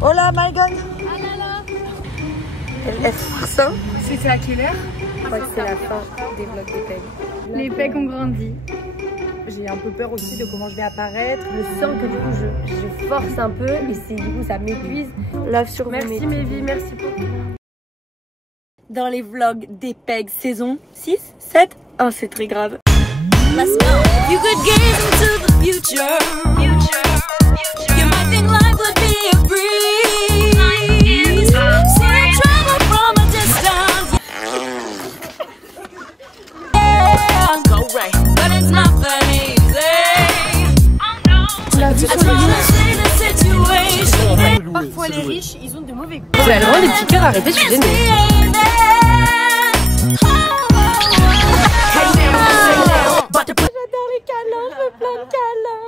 Hola, my god. Elle est farcin. C'était à quelle heure? Je crois que c'est la fin des vlogs des pegs. Les pegs ont grandi. J'ai un peu peur aussi de comment je vais apparaître. Je sens que du coup je force un peu et c'est du coup ça m'épuise. Love sur vous. Merci mes vies, merci pour tout. Dans les vlogs des pegs saison 6, 7. Oh, c'est très grave. Let's go. You could gaze into the future. You might think life would be a breeze. See trouble from a distance. Yeah, go right, but it's not that easy. It's the situation. Parfois les riches, ils ont de mauvais goût. Vous allez rendre les petits cœurs, arrêtez, je suis gênée. J'adore les câlins, je veux plein de câlins.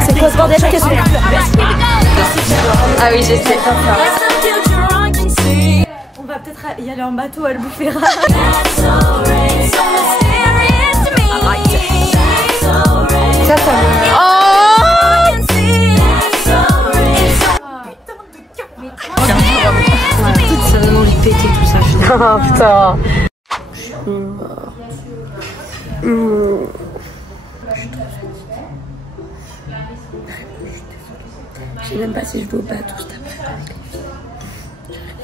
C'est quoi ce bordel? Qu'est-ce que c'est? Ah oui, je sais. On va peut-être y aller en bateau à Albufeira. Ça me... Oh! Toute seule, on les péter tout ça. Oh putain. Je sais même pas si je vais au bateau cet après-midi.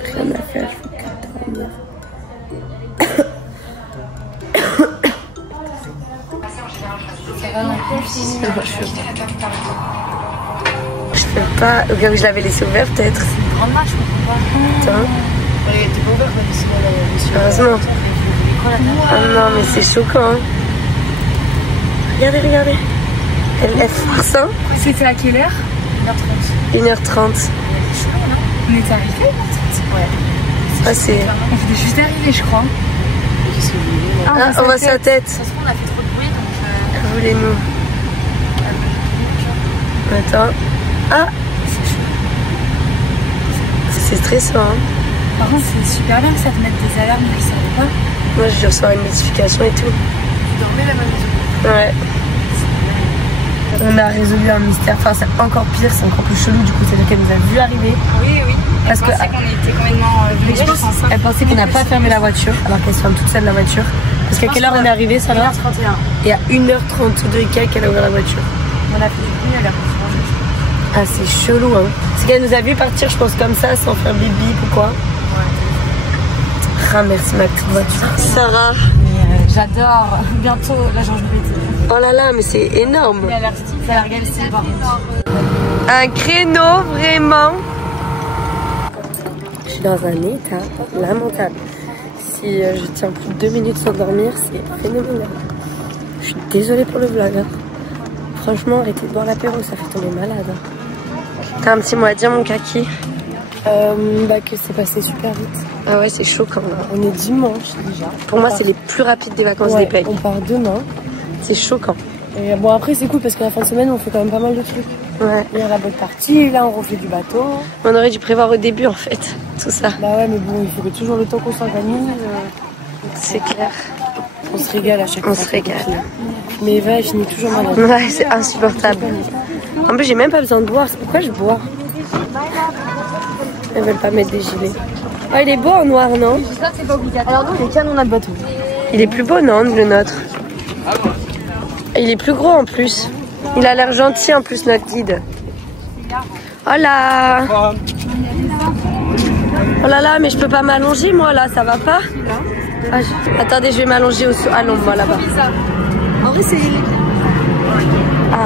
Rien à faire, je vais que dormir. Je peux pas. Au cas où je l'avais laissé ouvert peut-être. C'est une grande marche, je comprends pas. Putain. Elle était pas ouverte, mais sinon Heureusement. Oh non, mais c'est choquant. Regardez, regardez. Elle est farcin. C'était à quelle heure? 1h30. 1h30. On était arrivés à 1h30? Ouais. Ah, c'est... On était juste arrivés, je crois. Ah, on voit sa tête. Ça se trouve, on a fait trop de bruit, donc... Voulez-nous. Attends. Ah! C'est stressant, hein. Par contre, c'est super bien que ça te mette des alarmes, je savais pas. Moi, je reçois une notification et tout. Tu dormais la même maison? Ouais. On a résolu un mystère. Enfin, c'est encore pire, c'est encore plus chelou. Du coup, c'est-à-dire qu'elle nous a vu arriver. Oui, oui. Parce que qu'on était complètement elle pensait qu'on n'a pas fermé la voiture, alors qu'elle se ferme toute seule la voiture. Parce qu'à quelle heure on est arrivé, ça va? 1h31. Et à 1h32 qu'elle a ouvert la voiture. On a fait du bruit, elle a pas changé. Ah, c'est chelou, hein. C'est qu'elle nous a vu partir, je pense, comme ça, sans faire bip bip ou quoi. Ah, merci ma petite voiture. Sarah. J'adore. Bientôt, là, j'en vais. Oh là là, mais c'est énorme. Elle a l'air stylée, ça a l'air galissé par contre. Un créneau, vraiment. Je suis dans un état lamentable. Si je tiens plus de 2 minutes sans dormir, c'est phénoménal. Je suis désolée pour le vlog. Hein. Franchement, arrêtez de boire l'apéro, ça fait tomber malade. Hein. T'as un petit mot à dire, mon kaki? Que c'est passé super vite. Ah ouais, c'est choquant. Hein. On est dimanche déjà. Pour moi, c'est les plus rapides des vacances des pegs. On part demain. C'est choquant. Et bon, après, c'est cool parce que la fin de semaine, on fait quand même pas mal de trucs. Ouais. Il y a la bonne partie, là, on refait du bateau. On aurait dû prévoir au début, en fait, tout ça. Bah ouais, mais bon, il faut que toujours le temps qu'on s'organise. C'est clair. On se régale à chaque fois. On se régale. Mais Eva, elle finit toujours malade. Ouais, c'est insupportable. En plus, j'ai même pas besoin de boire. C'est pourquoi je bois. Elles veulent pas mettre des gilets. Oh, il est beau en noir, non? J'espère que c'est pas obligatoire. Alors, nous, il est canon notre bateau. Il est plus beau, non, le nôtre? Il est plus gros en plus. Il a l'air gentil en plus, notre guide. Oh là! Oh là là, mais je peux pas m'allonger, moi, là, ça va pas? Ah, attendez, je vais m'allonger à l'ombre, moi, là-bas. En vrai, c'est... Ah.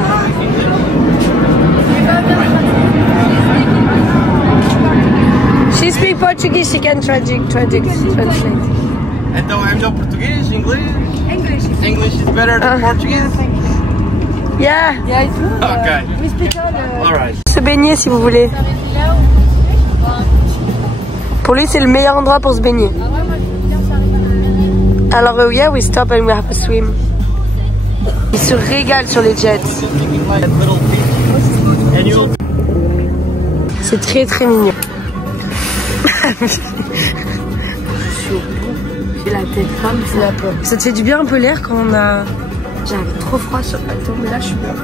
She speaks Portuguese, she can translate. Então é melhor português, inglês? English is better than Portuguese? Yeah. Yeah, it's good. Okay. We speak all... Alright. Se baigner si vous voulez. Pour lui, c'est le meilleur endroit pour se baigner. Alors, yeah, we stop and we have a swim. Il se régale sur les jets. C'est très très mignon. J'ai la tête femme, c'est la peur. Ça te fait du bien un peu l'air quand on a J'avais trop froid sur le bateau, mais là je suis bien.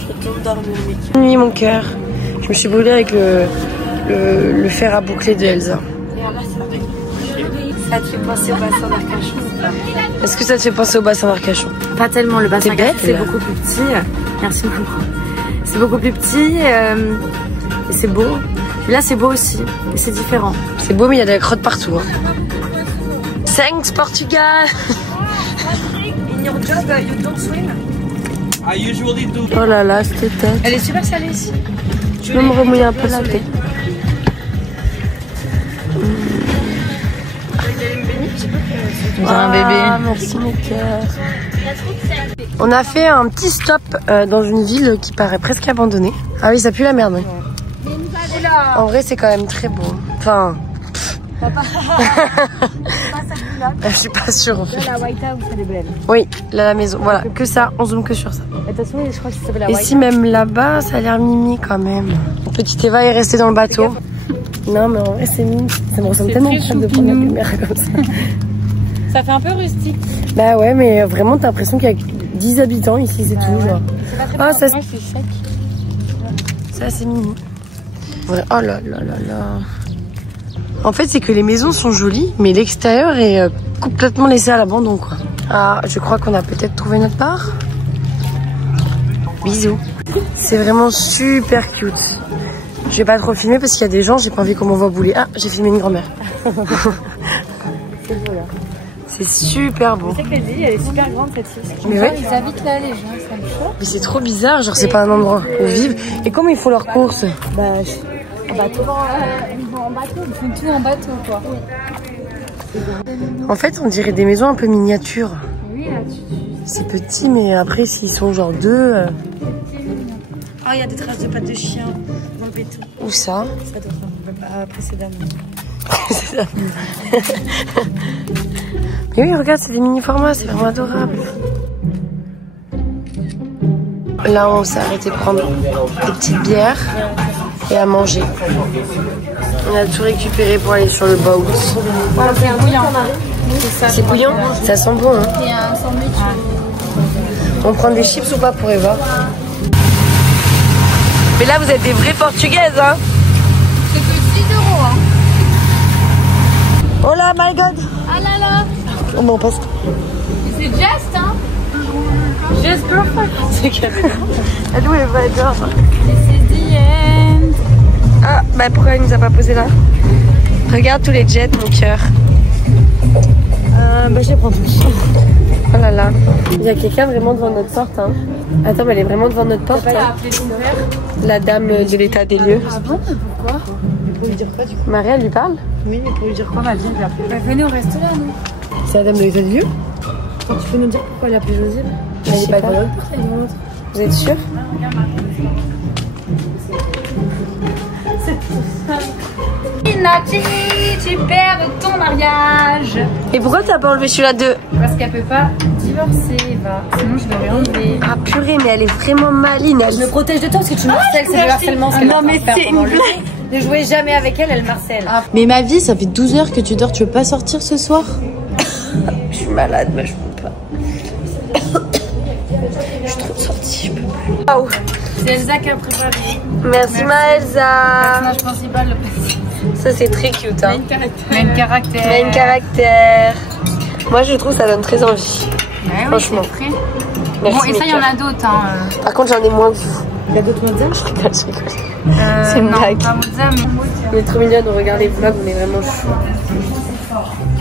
Je retourne dormir. Nuit mon cœur. Je me suis brûlée avec le fer à boucler de Elsa. Ça te fait penser au bassin d'Arcachon ou pas? Est-ce que ça te fait penser au bassin d'Arcachon? Pas tellement, le bassin d'Arcachon c'est là. beaucoup plus petit. Merci beaucoup. C'est beaucoup plus petit et c'est beau. Et là c'est beau aussi, et c'est différent. C'est beau mais il y a de la crotte partout. Hein. Thanks Portugal. In your job, you don't swim? I usually do. Oh là là, c'était top. Elle est super salée ici. Je peux me remouiller un peu la tête. Un bébé. Merci mes cœurs. On a fait un petit stop dans une ville qui paraît presque abandonnée. Ah oui, ça pue la merde. Hein. En vrai, c'est quand même très beau. Enfin... Je suis pas sûre en fait. La White House, elle est belle. Oui, là, la maison. Voilà, que ça, on zoome que sur ça. De toute façon, je crois que ça s'appelle la Et White si même là-bas, ça a l'air mimi quand même. Petite Eva est restée dans le bateau. Non mais en vrai, c'est mimi. Ça me ressemble tellement de prendre la caméra comme ça. Ça fait un peu rustique. Bah ouais, mais vraiment, t'as l'impression qu'il y a 10 habitants ici, c'est tout. Genre. Ah, ça, moi, je suis sec. ça c'est mimi. Ouais. Oh là là là là. En fait, c'est que les maisons sont jolies, mais l'extérieur est complètement laissé à l'abandon, quoi. Ah, je crois qu'on a peut-être trouvé notre part. Bisous. C'est vraiment super cute. Je vais pas trop filmer parce qu'il y a des gens, j'ai pas envie qu'on m'envoie bouler. Ah, j'ai filmé une grand-mère. C'est beau là. C'est super beau. Tu sais que elle est super grande cette île. Mais ouais. Ils habitent là, les gens, c'est un choix. Mais c'est trop bizarre, genre c'est pas un endroit où vivre. Et comment ils font leurs courses? Bah, en bateau. Ils vont en bateau, ils font tout en bateau, quoi. En fait, on dirait des maisons un peu miniatures. Oui, là, C'est petit, mais après, s'ils sont genre deux... Oh, il y a des traces de pattes de chien dans le béton. Où ça? Ça doit être précédemment. C'est ça. Mais oui, regarde, c'est des mini-formats, c'est vraiment adorable. Là, on s'est arrêté prendre des petites bières et à manger. On a tout récupéré pour aller sur le boat. Voilà, c'est bouillant. C'est bouillant? Ça sent bon, hein? Il y a un sandwich. On prend des chips ou pas pour Eva? Mais là, vous êtes des vraies Portugaises, hein? C'est que 6 €, hein. Oh là, my god! Ah là là. Oh, mais on passe. C'est just, hein? Just perfect. C'est qu'elle est où Eva? Elle dort. This is the end. Ah, bah pourquoi elle nous a pas posé là? Regarde tous les jets, mon cœur. Bah, je les prends tous. Oh là là. Il y a quelqu'un vraiment devant notre porte, hein. Attends, mais elle est vraiment devant notre porte. Hein. La dame de l'état des lieux. Ah bon? Pourquoi? Pour lui dire quoi, du coup? Marie, elle lui parle? Oui, mais pour lui dire quoi? Bah, viens, je vais appeler. Bah, venez au resto là, nous. C'est la dame de l'état des lieux? Quand tu peux nous dire pourquoi elle a appelé José? Je sais pas. Vous êtes sûrs? Nati, tu perds ton mariage. Et pourquoi t'as pas enlevé celui-là de... Parce qu'elle peut pas divorcer, Eva. Sinon, je l'aurais enlevé. Ah purée, mais elle est vraiment maligne. Elle... Je me protège de toi parce que tu me harcèles, c'est du harcèlement. Non, mais c'est une blague. Ne jouez jamais avec elle, elle marcelle. Ah. Mais ma vie, ça fait 12 heures que tu dors, tu veux pas sortir ce soir? Je suis malade, mais je peux pas. Je suis trop sortie, je peux pas. Waouh. C'est Elsa qui a préparé. Merci ma Elsa. Le personnage principal, le petit. Ça c'est très cute, hein. Main caractère. Main caractère. Moi je trouve ça donne très envie. Ouais, franchement. Oui, Merci, bon, et ça, il y en a d'autres. Hein. Par contre, j'en ai moins que vous. Il y a d'autres mozzarella? Je rigole, je rigole. C'est une non, blague. pas mozzarella, mais... On est trop mignonne, on regarde les vlogs, on est vraiment chou.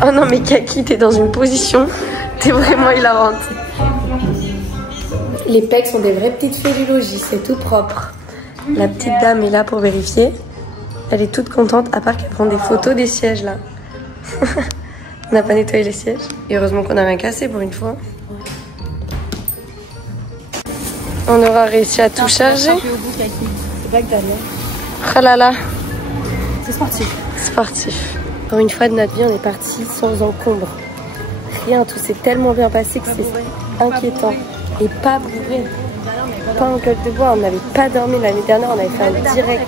Oh non, mais Kaki, t'es dans une position. T'es vraiment hilarante. Les pecs sont des vraies petites fées du logis, c'est tout propre. La petite dame est là pour vérifier. Elle est toute contente, à part qu'elle prend des photos des sièges là. On n'a pas nettoyé les sièges. Et heureusement qu'on n'a rien cassé pour une fois. On aura réussi à tout charger. C'est pas que d'aller. Oh là là. C'est sportif. Sportif. Pour une fois de notre vie, on est parti sans encombre. Rien, tout s'est tellement bien passé que c'est inquiétant. Et pas bourré. Pas en gueule de bois, on n'avait pas dormi l'année dernière, on avait fait un direct.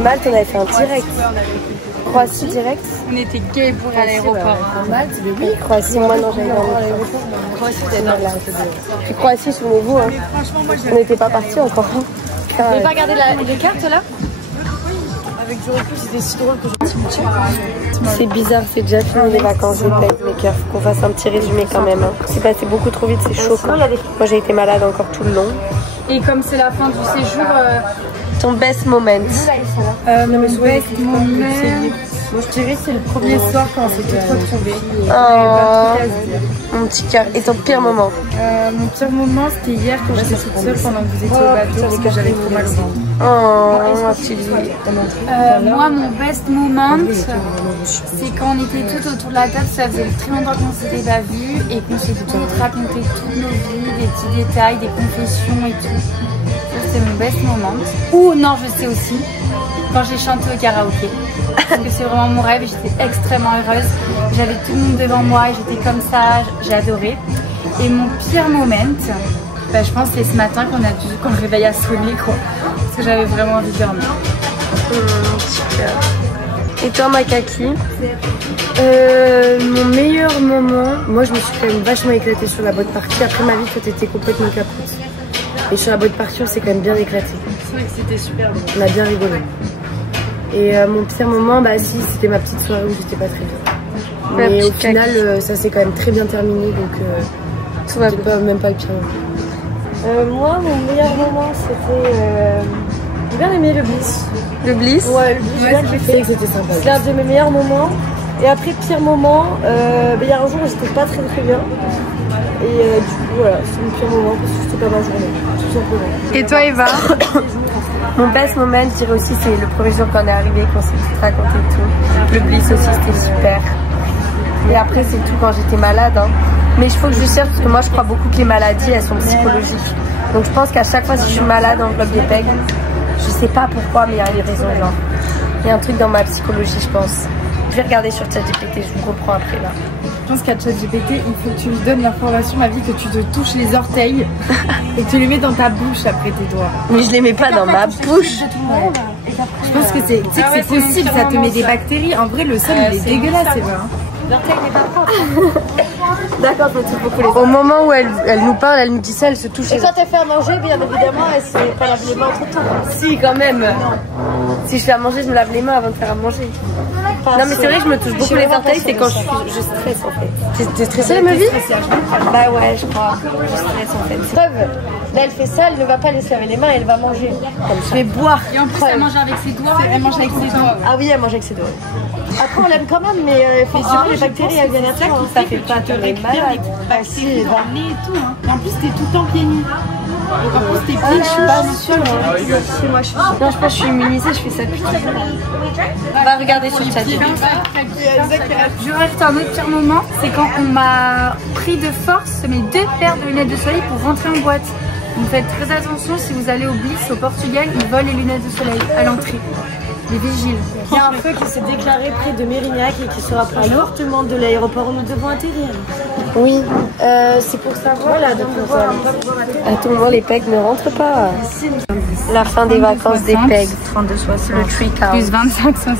Malte, on avait fait un direct. Croatie direct. On était gay pour à l'aéroport. Oui, Croatie, moi non, j'avais dormi à l'aéroport. Puis Croatie, souvenez-vous, hein. On n'était pas partis encore. Vous n'avez pas regardé les cartes là? Avec du recul, c'était si drôle que je me suis dit. C'est bizarre, c'est déjà fini les vacances des pacemakers. Faut qu'on fasse un petit résumé quand même. Hein. C'est passé beaucoup trop vite, c'est choquant. Moi j'ai été malade encore tout le long. Et comme c'est la fin du séjour, ton best moment. mon best moment, moi je dirais c'est le premier soir quand on s'est tous retrouvés. Mon petit cœur. Et ton pire moment? Mon pire moment c'était hier quand j'étais toute seule pendant que vous étiez au bateau parce que j'avais trop mal au ventre. Oh, mon petit moi mon best moment c'est quand on était toutes autour de la table, ça faisait très longtemps qu'on s'était pas vus et qu'on s'est toutes raconté toutes nos vies, des petits détails, des confessions et tout. Ça c'est mon best moment. Ou non, je sais aussi, quand j'ai chanté au karaoké. Parce que c'est vraiment mon rêve et j'étais extrêmement heureuse. J'avais tout le monde devant moi et j'étais comme ça, j'ai adoré. Et mon pire moment, bah, je pense que c'est ce matin quand le réveil a sonné quoi. Parce que j'avais vraiment envie de dormir. Et toi Makaki? Mon meilleur moment, moi je me suis quand même vachement éclatée sur la boîte party. Après ma vie, tout était complètement capote. Et sur la boîte party, on s'est quand même bien éclaté. C'est vrai que c'était super bon. On a bien rigolé. Et mon pire moment, bah si, c'était ma petite soirée où j'étais pas très bien. Mais au final, ça s'est quand même très bien terminé, donc c'était même pas le pire moment. Moi, mon meilleur moment, c'était... j'ai bien aimé le Bliss. Le Bliss? Ouais, le Bliss, j'ai bien kiffé. C'était sympa. C'est un de mes meilleurs moments. Et après, pire moment, il y a un jour où j'étais pas très bien. Et du coup, voilà, c'est mon pire moment parce que c'était pas ma journée, tout simplement. Et toi, Eva? Mon best moment, je dirais aussi, c'est le premier jour quand on est arrivé, qu'on s'est tout raconté tout. Le Bliss aussi, c'était super. Et après, c'est tout quand j'étais malade. Hein. Mais il faut que je cherche, parce que moi, je crois beaucoup que les maladies, elles sont psychologiques. Donc, je pense qu'à chaque fois, si je suis malade en bloc des pegs, je sais pas pourquoi, mais il y a une raison, genre. Il y a un truc dans ma psychologie, je pense. Je vais regarder sur ChatGPT, je vous reprends après, là. Je pense qu'à ChatGPT, il faut que tu lui donnes l'information, ma vie, que tu te touches les orteils et que tu les mets dans ta bouche après tes doigts. Mais je les mets pas dans ma bouche. Je pense que c'est possible, ça te met des bactéries. En vrai, le sol, il est dégueulasse, c'est vrai. L'orteil n'est pas propre. D'accord, je me touche beaucoup les doigts. Au moment où elle nous parle, elle nous dit ça, elle se touche les doigts. Et quand elle fait à manger, bien évidemment, elle s'est pas lavé les mains entre temps. Si, quand même. Si je fais à manger, je me lave les mains avant de faire à manger. Non mais c'est vrai que je me touche beaucoup les orteils, c'est quand je stresse en fait. T'es stressée, ma vie? Bah ouais, je crois. Je stresse en fait. Preuve, là elle fait ça, elle ne va pas aller se laver les mains, elle va manger. Comme ça. Je vais boire. Et en plus, elle mange avec ses doigts. Elle mange avec ses doigts. Ah oui, elle mange avec ses doigts. Après, on l'aime quand même, mais effectivement, les bactéries, elles viennent à toi. Ça fait pas te malade. Bactéries dans le nez et tout. Et en plus, t'es tout le temps pieds nus. Donc en plus, t'es pieds Je suis pas sûre. Si moi je suis sûre. Non, je pense que je suis immunisée, je fais ça depuis toujours. On va regarder sur ChatGPT. Je reste un autre pire moment, c'est quand on m'a pris de force mes 2 paires de lunettes de soleil pour rentrer en boîte. Donc faites très attention si vous allez au Bliss au Portugal, ils volent les lunettes de soleil à l'entrée. Les vigiles. Il y a un feu qui s'est déclaré près de Mérignac et qui se rapproche fortement de l'aéroport où nous devons atterrir. Oui, C'est pour savoir là, donc on va à tout moment les pegs ne rentrent pas. La fin des vacances des pegs. 32,60. Le tree count. Plus 25,70.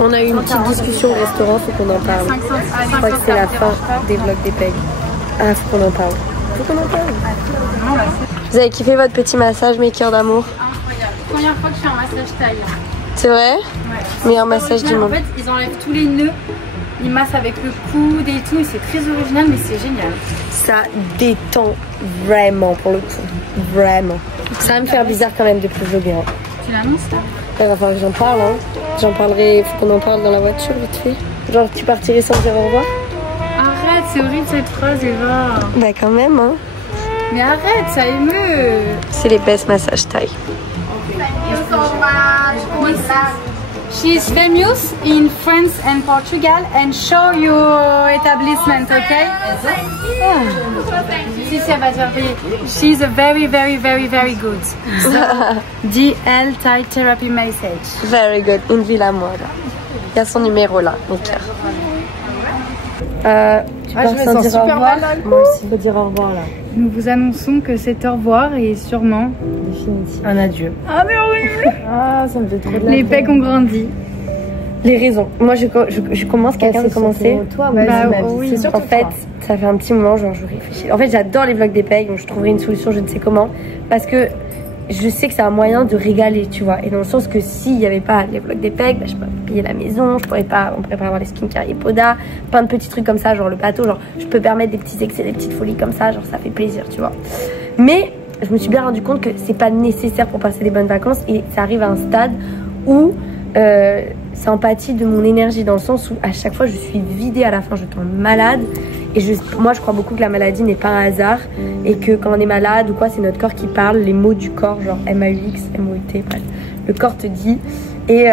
On a eu une petite discussion au restaurant, faut qu'on en parle. Je crois que c'est la fin des vlogs des pegs. Ah, faut qu'on en parle. Faut qu'on en parle. Vous avez kiffé votre petit massage, mes cœurs d'amour? Première fois que je fais un massage taille. C'est vrai? Ouais. Meilleur massage du En monde. fait, ils enlèvent tous les nœuds, ils massent avec le coude et tout, et c'est très original, mais c'est génial. Ça détend vraiment pour le coup. Vraiment. Ça va me faire bizarre quand même de plus vlogger. Hein. Tu l'annonces là? Il va falloir que j'en parle. Hein. J'en parlerai, faut qu'on en parle dans la voiture vite fait. Genre tu partirais sans dire au revoir? Arrête, c'est horrible cette phrase, Eva. Bah quand même hein. Mais arrête, ça émeut. C'est les best massages taille. She's famous in France and Portugal and show your establishment, okay? Si, elle va te faire payer. She's a very, very, very, very good. DL Thai Therapy Message. Very good, une ville à moi là. Il y a son numéro là, mon cœur. Tu je me sens super mal. Moi aussi. Faut dire au revoir là. Nous vous annonçons que cet au revoir est sûrement Définitif. Un adieu. Ah mais horrible. Ah, ça me fait trop de la Les peine. pecs ont grandi. Les raisons. Moi, je commence, quelqu'un veut commencer. Toi, oui. C'est surtout En fait, ça fait un petit moment, genre, je réfléchis. En fait, j'adore les vlogs des pegs, donc je trouverai une solution, je ne sais comment. Parce que je sais que c'est un moyen de régaler, tu vois. Et dans le sens que s'il n'y avait pas les vlogs des pegs, bah, je pourrais pas payer la maison, on pourrait pas avoir les skincare et Poda, plein de petits trucs comme ça, genre le bateau, genre, je peux permettre des petits excès, des petites folies comme ça, genre, ça fait plaisir, tu vois. Mais je me suis bien rendu compte que c'est pas nécessaire pour passer des bonnes vacances et ça arrive à un stade où ça empathie de mon énergie dans le sens où à chaque fois je suis vidée à la fin, je tombe malade et moi je crois beaucoup que la maladie n'est pas un hasard et que quand on est malade ou quoi c'est notre corps qui parle, les mots du corps genre M-A-U-X, M-O-U-T, bref, le corps te dit et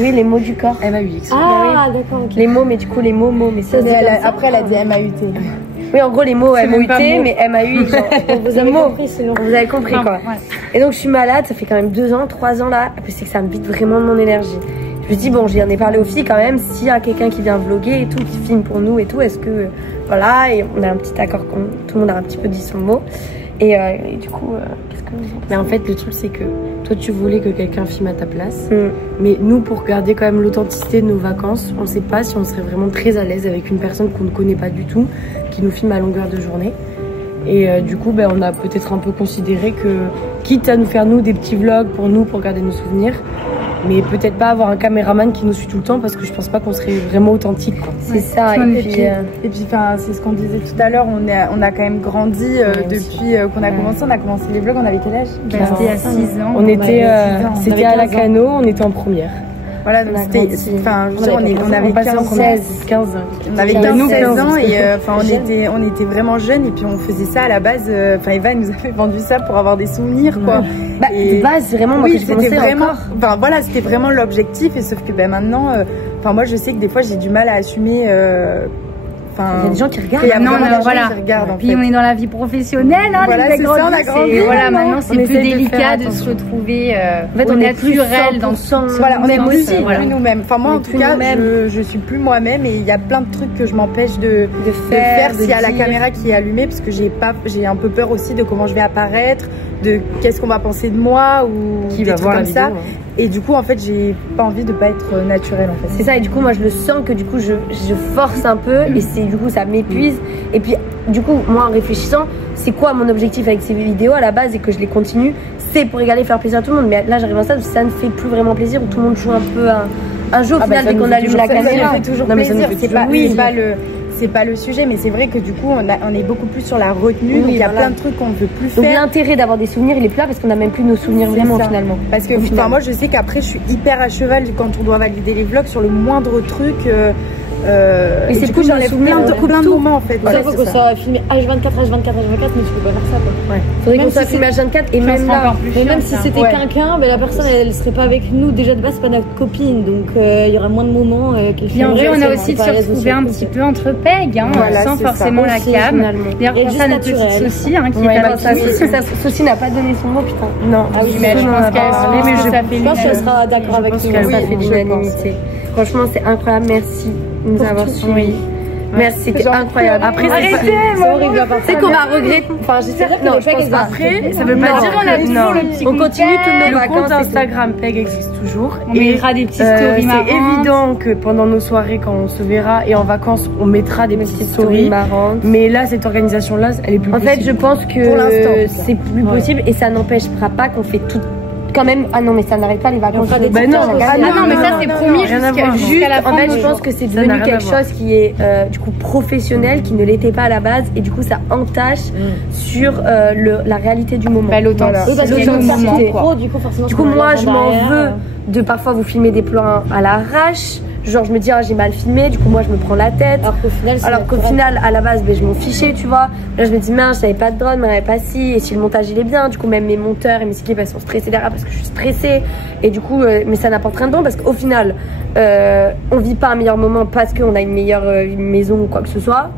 oui les mots du corps M-A-U-X. Ah d'accord, okay. Les mots mais du coup les mots mais ça après elle a dit M-A-U-T. Oui, en gros, les mots M-O-U-T, mais M-A-U-X. Vous avez compris quoi. Ouais. Et donc, je suis malade, ça fait quand même 2 ans, 3 ans là. C'est que ça me vide vraiment de mon énergie. Je me dis, bon, j'en ai parlé aux filles quand même. S'il y a quelqu'un qui vient vlogger et tout, qui filme pour nous et tout, est-ce que. Voilà, et on a un petit accord, tout le monde a un petit peu dit son mot. Et du coup, qu'est-ce que vous en pensez? Mais en fait, le truc, c'est que toi, tu voulais que quelqu'un filme à ta place. Mais nous, pour garder quand même l'authenticité de nos vacances, on ne sait pas si on serait vraiment très à l'aise avec une personne qu'on ne connaît pas du tout, qui nous filme à longueur de journée. Et du coup, on a peut-être un peu considéré que, quitte à nous faire nous des petits vlogs pour nous, pour garder nos souvenirs, mais peut-être pas avoir un caméraman qui nous suit tout le temps parce que je pense pas qu'on serait vraiment authentique. C'est ça. Et puis c'est ce qu'on disait tout à l'heure, on a quand même grandi depuis qu'on a commencé. On a commencé les vlogs, on avait quel âge? C'était à 6 ans. On était, c'était à Lacano, on était en première. Voilà, donc c'était, enfin, je veux dire, on avait 15 ans. On avait 15-16 ans et enfin, on était vraiment jeunes et puis on faisait ça à la base. Enfin, Eva nous avait vendu ça pour avoir des souvenirs, quoi. Bah, de base, vraiment, moi, oui, c'était vraiment, enfin, voilà, c'était vraiment l'objectif et sauf que, maintenant, enfin, moi, je sais que des fois, j'ai du mal à assumer. Enfin, il y a des gens qui regardent. Qui regardent, puis on est dans la vie professionnelle, hein, voilà, c'est ça, on a grandi. Voilà, maintenant c'est plus délicat de se retrouver au naturel dans son. Voilà, on est aussi plus nous-mêmes. Enfin moi en tout cas, je suis plus moi-même et il y a plein de trucs que je m'empêche de faire s'il y a la caméra qui est allumée parce que j'ai un peu peur aussi de comment je vais apparaître, de qu'est-ce qu'on va penser de moi ou qui des va trucs voir comme ça. Vidéo, hein. Et du coup en fait j'ai pas envie de pas être naturelle en fait. C'est ça et du coup moi je le sens que du coup je force un peu et c'est du coup ça m'épuise et puis du coup moi en réfléchissant c'est quoi mon objectif avec ces vidéos à la base et que je les continue c'est pour régaler faire plaisir à tout le monde mais là j'arrive à ça ça ne fait plus vraiment plaisir où tout le monde joue un peu un jeu au final dès qu'on allume la caméra. Ça fait toujours plaisir, c'est pas le sujet, mais c'est vrai que du coup on est beaucoup plus sur la retenue, donc il y a plein de trucs qu'on ne peut plus faire. Donc l'intérêt d'avoir des souvenirs il est plus là parce qu'on n'a même plus nos souvenirs vraiment finalement. Parce que moi je sais qu'après je suis hyper à cheval quand on doit valider les vlogs sur le moindre truc. Et c'est cool, j'enlève plein de moments en fait. Il faut que ça soit filmé H24, mais tu peux pas faire ça quoi. Faudrait qu'on soit filmé H24 et même là. Mais même si c'était quelqu'un, la personne elle serait pas avec nous. Déjà de base c'est pas notre copine, donc il y aura moins de moments qu'elle filme. Et en vrai on a aussi de se retrouver un petit peu entre pegs, sans forcément la cam. D'ailleurs pense à notre petite Saucy qui est pas Saucy n'a pas donné son mot putain. Non, mais je pense je pense qu'elle sera d'accord avec nous. Ça fait l'unanimité. Franchement c'est incroyable, merci de nous avoir suivis. Merci, c'était incroyable. Après, c'est horrible. C'est qu'on va regretter. Enfin, j'espère que non, je pense pas. Après, ça veut pas dire qu'on a toujours le petit on continue toutes nos vacances. Le compte Instagram PEG existe toujours. On mettra des petites stories marrantes. C'est évident que pendant nos soirées, quand on se verra et en vacances, on mettra des petites stories marrantes. Mais là, cette organisation-là, elle est plus possible. En fait, je pense que c'est plus possible et ça n'empêchera pas qu'on fait tout. Quand même, ah non mais ça n'arrête pas les vacances. Non mais ça c'est promis jusqu'à la fin. En fait je pense que c'est devenu quelque chose qui est du coup professionnel, qui ne l'était pas à la base et du coup ça entache sur la réalité du moment. L'authenticité. Du coup moi je m'en veux de parfois vous filmer des plans à l'arrache. Genre je me dis j'ai mal filmé, du coup moi je me prends la tête. Alors qu'au final à la base je m'en fichais tu vois. Là je me dis mince j'avais pas de drone, j'avais pas si et si le montage il est bien, du coup même mes monteurs et mes équipes elles sont stressées derrière parce que je suis stressée et du coup mais ça n'apporte rien de bon parce qu'au final on vit pas un meilleur moment parce qu'on a une meilleure maison ou quoi que ce soit,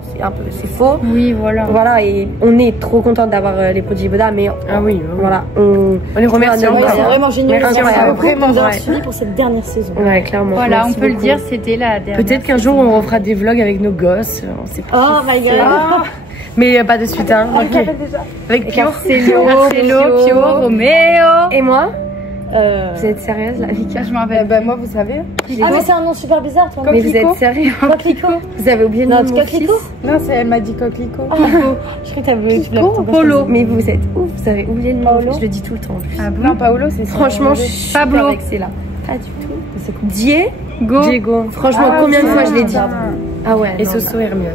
c'est faux. Oui voilà et on est trop contente d'avoir les produits Boda mais voilà on les remercie. C'est vraiment génial. Merci vraiment d'avoir suivi pour cette dernière saison. Ouais clairement. Voilà on peut le dire. C'était la dernière. Peut-être qu'un jour on refera des vlogs avec nos gosses, on sait pas. Oh my god. Mais pas de suite hein. Okay. Avec Pio, Marcelo, Pio, Roméo. Et moi Vous êtes sérieuse là, Mika? Je m'en rappelle. Bah moi vous savez. Ah mais c'est un nom super bizarre toi. Mais vous êtes sérieux? Coquelicot. Vous avez oublié le nom de mon fils? Non, elle m'a dit Coquelicot. Je crois que t'as voulu Polo. Mais vous êtes ouf, vous avez oublié le nom. Je le dis tout le temps. Ah bon? Non, Paolo c'est ça. Franchement, je suis super vexée là. Pas du tout. C'est cool. Diego. Franchement, combien de fois je l'ai dit? Ah ouais. Et Soso Hermione.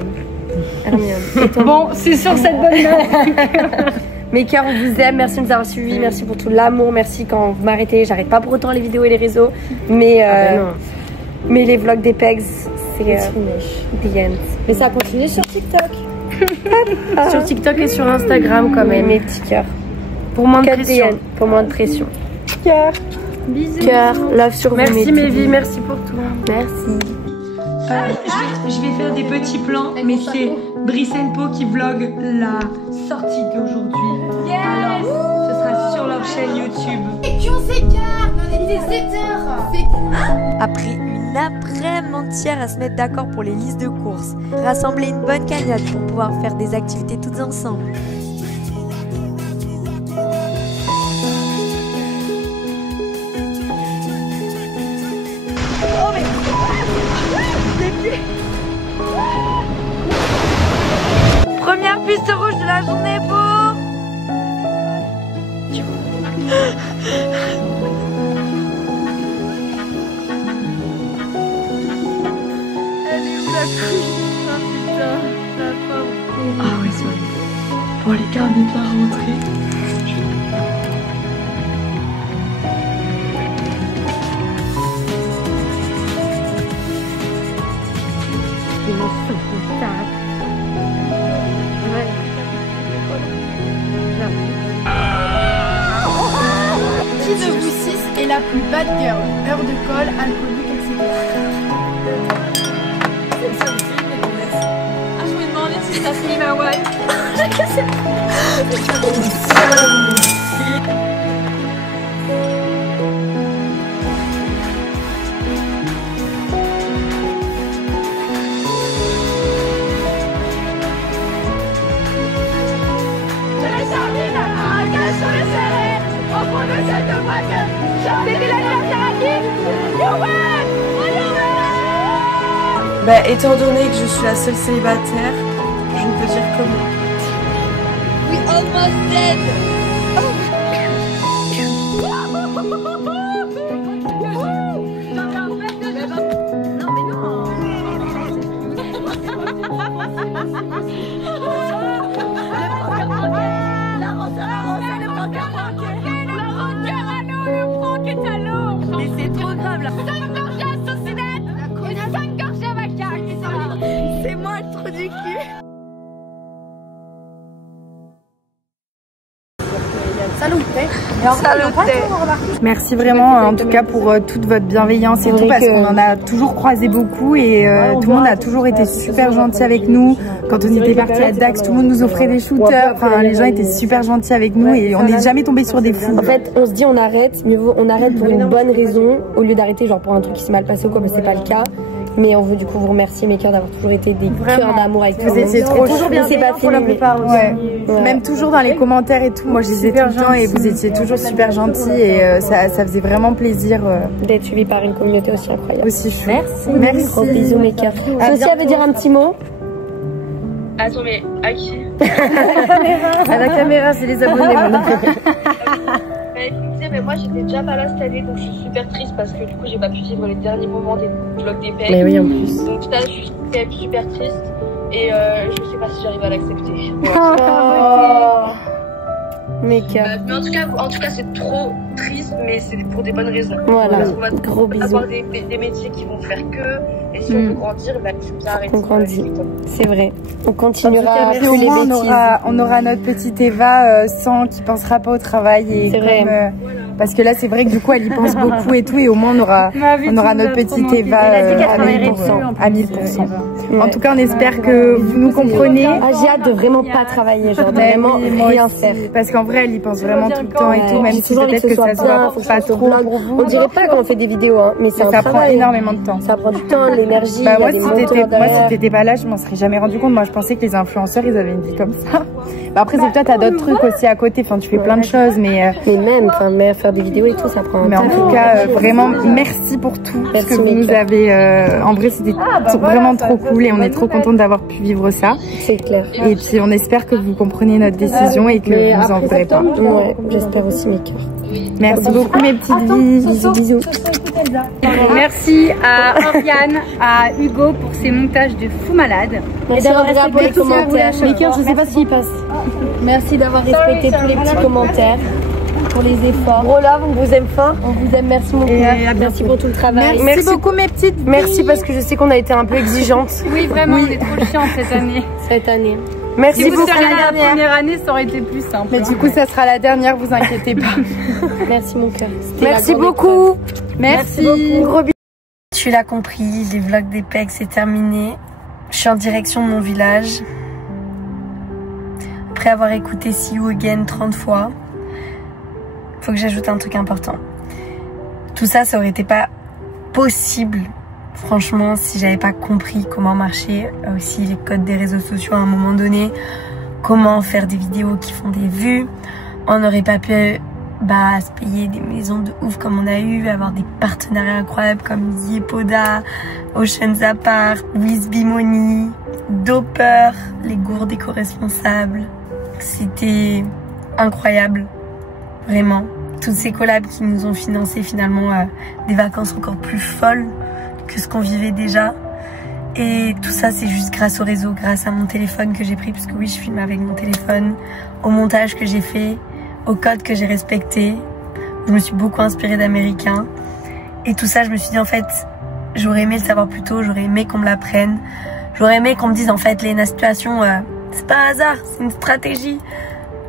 Bon, c'est sur cette bonne note. Mes cœurs, on vous aime. Merci de nous avoir suivis. Merci pour tout l'amour. Merci quand vous m'arrêtez. J'arrête pas pour autant les vidéos et les réseaux. Mais les vlogs des Pegs, c'est the end. Mais ça continue sur TikTok. Sur TikTok et sur Instagram quand même. Mes petits cœurs. Pour moins de pression. Pour moins de pression. Cœur. Bisous. Cœur. Love sur vous. Merci mes vies. Merci pour tout. Merci. Je vais faire des petits plans, mais c'est Brice Po qui vlog la sortie d'aujourd'hui. Alors, ce sera sur leur chaîne YouTube. Et puis on s'écarte, on est des 7h. Après une après-midi entière à se mettre d'accord pour les listes de courses, rassembler une bonne cagnotte pour pouvoir faire des activités toutes ensemble. Première piste rouge de la journée pour... Elle est où la couche? Ah putain, la pauvre. Ah ouais, c'est vrai. Bon, les gars, on est bien rentrés. Qui de vous 6 est la plus bad girl? Heure de colle, alcoolique, etc. Ah je me demandais si ça fait ma wife. Bah, étant donné que je suis la seule célibataire, je ne peux dire comment. We almost dead. Mais c'est trop grave là. 5 gorgées à saucinette et 5 gorgées à macaque. C'est moi le trou du cul. Merci vraiment en tout cas pour toute votre bienveillance et tout parce qu'on en a toujours croisé beaucoup et tout le monde a toujours été super gentil avec nous. Quand on était parti à Dax, tout le monde nous offrait des shooters. Enfin, les gens étaient super gentils avec nous et on n'est jamais tombé sur des fous. En fait, on se dit on arrête, mieux vaut on arrête pour une bonne raison au lieu d'arrêter genre pour un truc qui s'est mal passé ou quoi, mais c'est pas le cas. Mais on veut du coup vous remercier mes cœurs d'avoir toujours été des cœurs d'amour avec nous. Vous étiez trop toujours bien, c'est pas fini. La plupart aussi. Ouais. Même toujours dans les commentaires et tout, moi je lisais tout le temps et vous étiez toujours super gentils et ça faisait vraiment plaisir d'être suivi par une communauté aussi incroyable. Aussi chou. Merci. Gros bisous mes cœurs. Sophia veut dire un petit mot. Attends, mais à qui? À la caméra, c'est les abonnés maintenant. Mais moi j'étais déjà pas là cette année, donc je suis super triste parce que du coup j'ai pas pu vivre les derniers moments des vlogs des Pegs. Mais oui, en plus. Donc tout à l'heure je suis quand même super triste et je sais pas si j'arrive à l'accepter. Mes cœurs. Mais en tout cas c'est trop triste, mais c'est pour des bonnes raisons. Voilà, parce qu'on va gros bisous. avoir des métiers qui vont faire que, et si on veut grandir, bah, il faut bien arrêter. On grandit, c'est vrai. On continuera à plus les bêtises. On aura notre petite Eva sans qui pensera pas au travail et c'est vrai. Parce que là c'est vrai que du coup elle y pense beaucoup et tout et au moins on aura notre petite Eva à 1000%. En tout cas on espère que vous nous comprenez. J'ai hâte de vraiment pas travailler, genre de vraiment rien faire. Parce qu'en vrai elle y pense vraiment tout le temps et tout, même si peut-être que ça soit pas trop pour vous. On dirait pas quand on fait des vidéos, hein, mais c'est un travail. Ça prend énormément de temps. Ça prend du temps, l'énergie. Moi si t'étais pas là je m'en serais jamais rendu compte. Moi je pensais que les influenceurs ils avaient une vie comme ça. Bah après, c'est toi, t'as d'autres trucs aussi à côté. Enfin, tu fais plein de choses, mais même, mais faire des vidéos et tout, ça prend un temps. Mais en tout cas, vraiment, merci pour tout ce que vous nous avez. En vrai, c'était vraiment trop cool et on est trop contente d'avoir pu vivre ça. C'est clair. Et puis, on espère que vous comprenez notre décision et que vous en voudrez pas. Ouais, j'espère aussi, mes cœurs. Merci beaucoup, mes petites vies. Bisous, bisous. Merci à Oriane, à Hugo pour ces montages de fou malade. Merci d'avoir respecté les commentaires. Mes cœurs, je sais pas s'ils passent. Merci d'avoir respecté tous les petits commentaires, pour les efforts. Gros love, on vous aime fort. On vous aime, merci mon cœur. Merci pour tout le travail. Merci beaucoup, mes petites vies. Merci parce que je sais qu'on a été un peu exigeantes. Oui, vraiment, on est trop chiants cette année. Merci si vous beaucoup. seriez la première année, ça aurait été plus simple. Mais du coup, ça sera la dernière, vous inquiétez pas. Merci mon cœur. Merci beaucoup. Merci. Gros bisous. Tu l'as compris, les vlogs des pecs, c'est terminé. Je suis en direction de mon village. Après avoir écouté See You Again 30 fois, faut que j'ajoute un truc important. Tout ça, ça aurait été pas possible. Franchement, si j'avais pas compris comment marcher aussi les codes des réseaux sociaux à un moment donné, comment faire des vidéos qui font des vues, on n'aurait pas pu se payer des maisons de ouf comme on a eu, avoir des partenariats incroyables comme Yepoda, Ocean's Apart, With Bimoni, Doper, les gourdes éco-responsables. C'était incroyable, vraiment. Toutes ces collabs qui nous ont financé finalement des vacances encore plus folles que ce qu'on vivait déjà. Et tout ça, c'est juste grâce au réseau, grâce à mon téléphone que j'ai pris, parce que oui, je filme avec mon téléphone, au montage que j'ai fait, au code que j'ai respecté. Je me suis beaucoup inspirée d'Américains. Et tout ça, je me suis dit, en fait, j'aurais aimé le savoir plus tôt, j'aurais aimé qu'on me l'apprenne. J'aurais aimé qu'on me dise, en fait, Léna, situation, c'est pas un hasard, c'est une stratégie.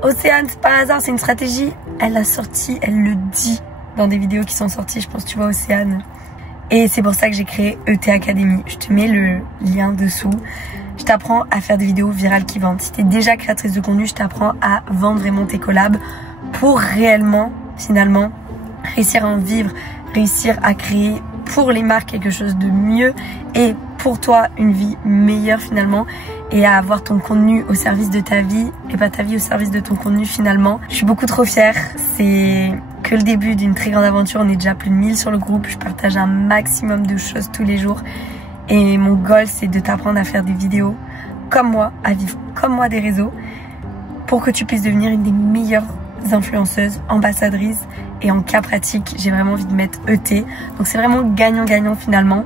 Océane, c'est pas un hasard, c'est une stratégie. Elle l'a sorti, elle le dit dans des vidéos qui sont sorties, je pense que tu vois Océane. Et c'est pour ça que j'ai créé ET Academy. Je te mets le lien dessous. Je t'apprends à faire des vidéos virales qui vendent. Si t'es déjà créatrice de contenu, je t'apprends à vendre vraiment tes collabs pour réellement, finalement, réussir à en vivre, réussir à créer pour les marques quelque chose de mieux et pour toi une vie meilleure finalement, et à avoir ton contenu au service de ta vie et pas ta vie au service de ton contenu finalement. Je suis beaucoup trop fière. C'est que le début d'une très grande aventure. On est déjà plus de 1000 sur le groupe. Je partage un maximum de choses tous les jours. Et mon goal, c'est de t'apprendre à faire des vidéos comme moi, à vivre comme moi des réseaux, pour que tu puisses devenir une des meilleures influenceuses, ambassadrices. Et en cas pratique, j'ai vraiment envie de mettre ET. Donc c'est vraiment gagnant-gagnant finalement.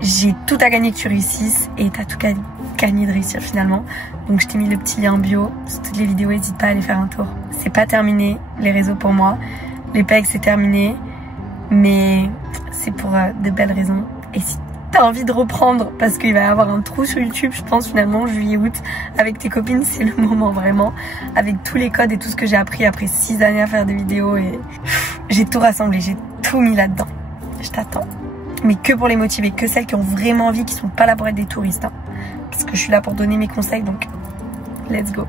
J'ai tout à gagner que tu réussisses et t'as tout à gagner de réussir finalement. Donc je t'ai mis le petit lien en bio sur toutes les vidéos, n'hésite pas à aller faire un tour. C'est pas terminé les réseaux pour moi, les pegs c'est terminé, mais c'est pour de belles raisons. Et si t'as envie de reprendre, parce qu'il va y avoir un trou sur YouTube, je pense finalement juillet-août avec tes copines, c'est le moment vraiment, avec tous les codes et tout ce que j'ai appris après 6 années à faire des vidéos, et j'ai tout rassemblé, j'ai tout mis là-dedans. Je t'attends, mais que pour les motiver, que celles qui ont vraiment envie, qui sont pas là pour être des touristes, hein. Parce que je suis là pour donner mes conseils, donc let's go.